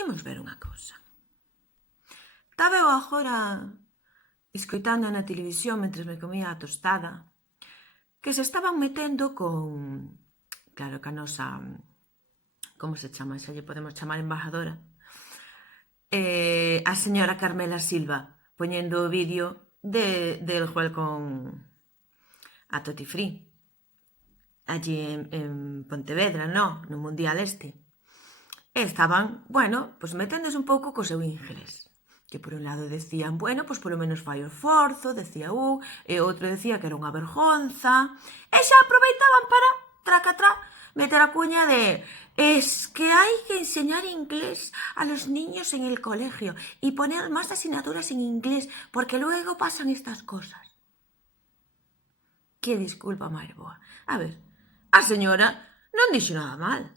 Imos ver unha cousa. Estaba eu agora escoitando na televisión mentre me comía a tostada que se estaban metendo con... Claro que a nosa... Como se chama? Xa lle podemos chamar embajadora. A señora Carmela Silva poñendo o vídeo del juego con a Toti Free allí en Pontevedra, no Mundial este. E estaban, bueno, pues meténdose un pouco co seu inglés. Que por un lado decían, bueno, pues polo menos fai o esforzo, decía e outro decía que era unha vergonza, e xa aproveitaban para, traca, meter a cuña de es que hai que enseñar inglés a los niños en el colegio y poner más asignaturas en inglés porque luego pasan estas cosas. Que disculpa máis boa. A ver, a señora non dixo nada mal.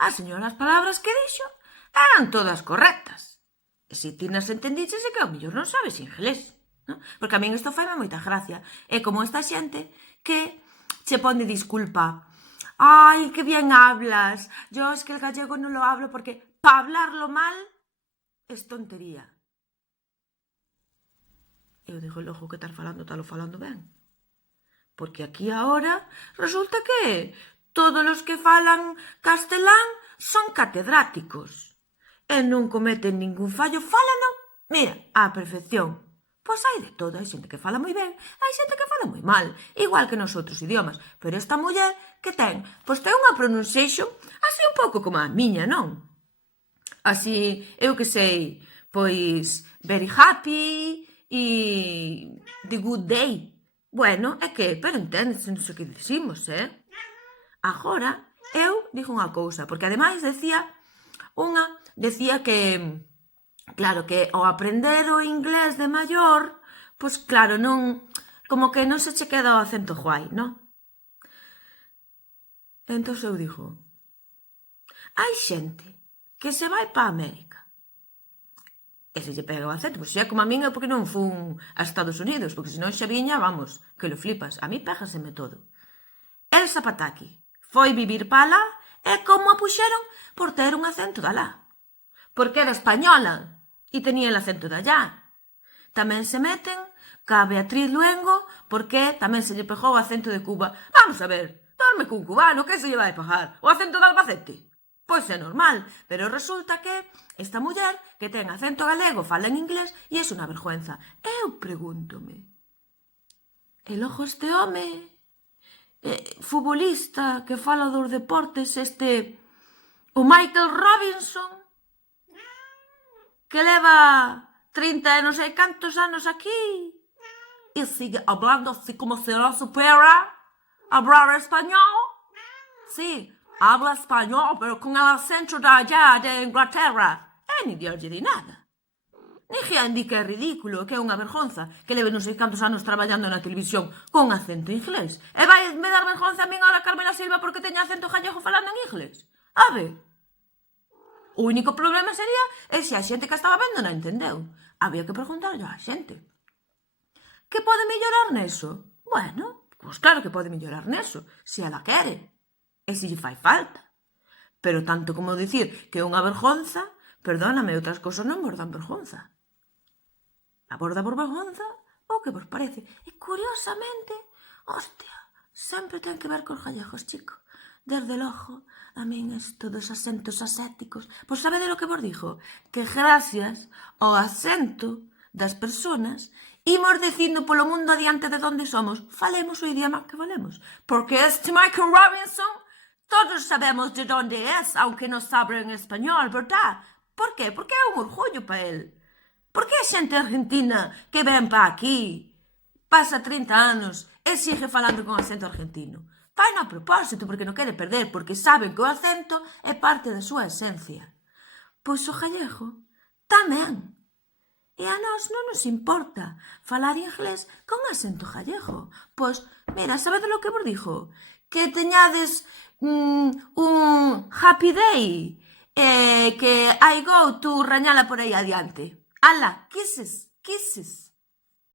A señora, as palabras que dixo eran todas correctas. E se ti nas entendiches é que ao mellor non sabes inglés, non? Porque a min isto faime moita gracia. É como esta xente que che pone disculpa. Ai, que bien hablas. Yo es que el gallego non lo hablo porque para hablarlo mal es tontería. Eu digo, logo que estar falando, talo falando ben. Porque aquí ahora resulta que todos os que falan castelán son catedráticos e non cometen ningún fallo, fálano, mira, á perfección. Pois hai de todo, hai xente que fala moi ben, hai xente que fala moi mal, igual que nos outros idiomas, pero esta muller que ten? Pois ten unha pronunciation así un pouco como a miña, non? Así, eu que sei, pois very happy e the good day. Bueno, é que, pero enténdese, non sei o que dicimos, Agora, eu digo unha cousa, porque ademais decía que, claro, que ao aprender o inglés de maior, pois claro, non, como que non se che queda o acento guai, non? Entón eu digo, hai xente que se vai pa América e se lle pega o acento, pois xa como a min é porque non fun a Estados Unidos, porque senón xa viña, vamos, que lo flipas, a mí pégaseme todo. Elsa Pataki foi vivir pa lá e como a puxeron por ter un acento de alá. Porque era española e tenía el acento de allá. Tamén se meten ca Beatriz Luengo porque tamén se lle pegou o acento de Cuba. Vamos a ver, dorme cun cubano, que se lle vai pegar? O acento de Albacete? Pois é normal, pero resulta que esta muller que ten acento galego fala en inglés e é unha vergüenza. Eu pregúntome, e logo este home futbolista que fala dos deportes, o Michael Robinson, que leva 30 e non sei cantos anos aquí e sigue hablando así como se non supera hablar español. Sí, habla español, pero con el acento de allá, de Inglaterra. E ni Dios lle di nada. Ni gente que é ridículo, que é unha vergonza, que leve non sei cantos anos traballando na televisión con acento inglés. E vai me dar vergonza a min ahora Carmela Silva porque teña acento gallego falando en inglés. A ver, o único problema sería se a xente que estaba vendo non entendeu. Había que preguntarlle a xente. Que pode mellorar neso? Bueno, pois claro que pode mellorar neso, se ela quere, e se lle fai falta. Pero tanto como dicir que é unha vergonza, perdóname, outras cousas non vos dan vergonza. Aborda por vergonza o que vos parece. E curiosamente, hostia, sempre ten que ver cos gallegos, chico. Desde logo, a min isto dos acentos ascéticos. Pois sabede lo que vos digo? Que gracias ao acento das personas imos dicindo polo mundo adiante de onde somos. Falemos o idioma que falemos. Porque este Michael Robinson, todos sabemos de onde é, aunque non sabe en español, verdad? Por qué? Porque é un orgullo para el. Por que a xente argentina que ven pa aquí pasa 30 anos e sigue falando con acento argentino? Fai no a propósito, porque non quere perder, porque saben que o acento é parte da súa esencia. Pois o gallego tamén. E a nós non nos importa falar inglés con acento gallego. Pois, mira, sabedes lo que vos digo? Que teñades un happy day que I go to rañala por aí adiante. Ala, kisses, kisses.